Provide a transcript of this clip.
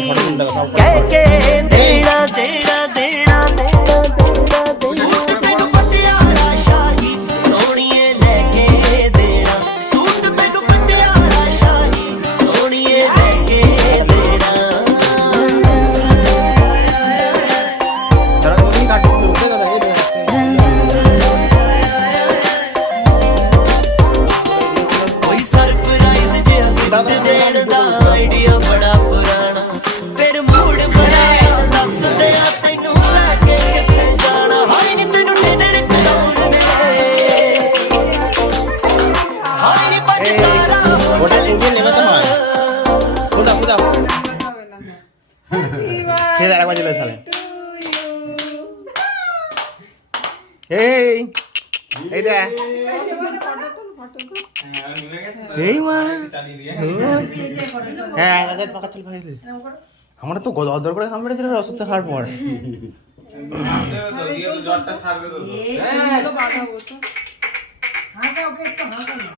ਕਹਿ ਕੇ ਦੇਣਾ ਦੇਣਾ ਦੇਣਾ ਸੂਟ ਤੈਨੂੰ ਪਟਿਆਲਾ ਸ਼ਾਹੀ ਸੋਹਣੀਏ ਲੈ ਕੇ ਦੇਣਾ ਸੂਟ ਤੈਨੂੰ ਪਟਿਆਲਾ ਸ਼ਾਹੀ ਸੋਹਣੀਏ ਲੈ ਕੇ ਦੇਣਾ ਕੋਈ ਸਰਪ੍ਰਾਈਜ਼ ਜਿਹਾ ਗਿਫਟ ਦੇਣ ਦਾ ਆਈਡੀਆ ਬੜਾ ਪੁਰਾਣਾ ਫਿਰ ਮੂਡ ਬਣਾਇਆ ਦੱਸ ਦਿਆਂ ਤੈਨੂੰ ਲੈ ਕੇ ਕਿੱਥੇ ਜਾਣਾ ਹਾਏ ਨੀ ਤੈਨੂੰ ਡਿਨਰ ਕਰਾਉਣੇ ਹਾਏ ਨੀ ਪੰਜ ਤਾਰਾ ওটা তুমি নেবে তোমার কোথাও কোথাও ঠিক আছে আরেকবার চলে তাহলে এই এই দে এই মা হ্যাঁ আগে পাকা চল ভাই আমরা তো গদর করে কামড়ে ছিল রসতে খাওয়ার পর জ্বরটা ছাড়বে তো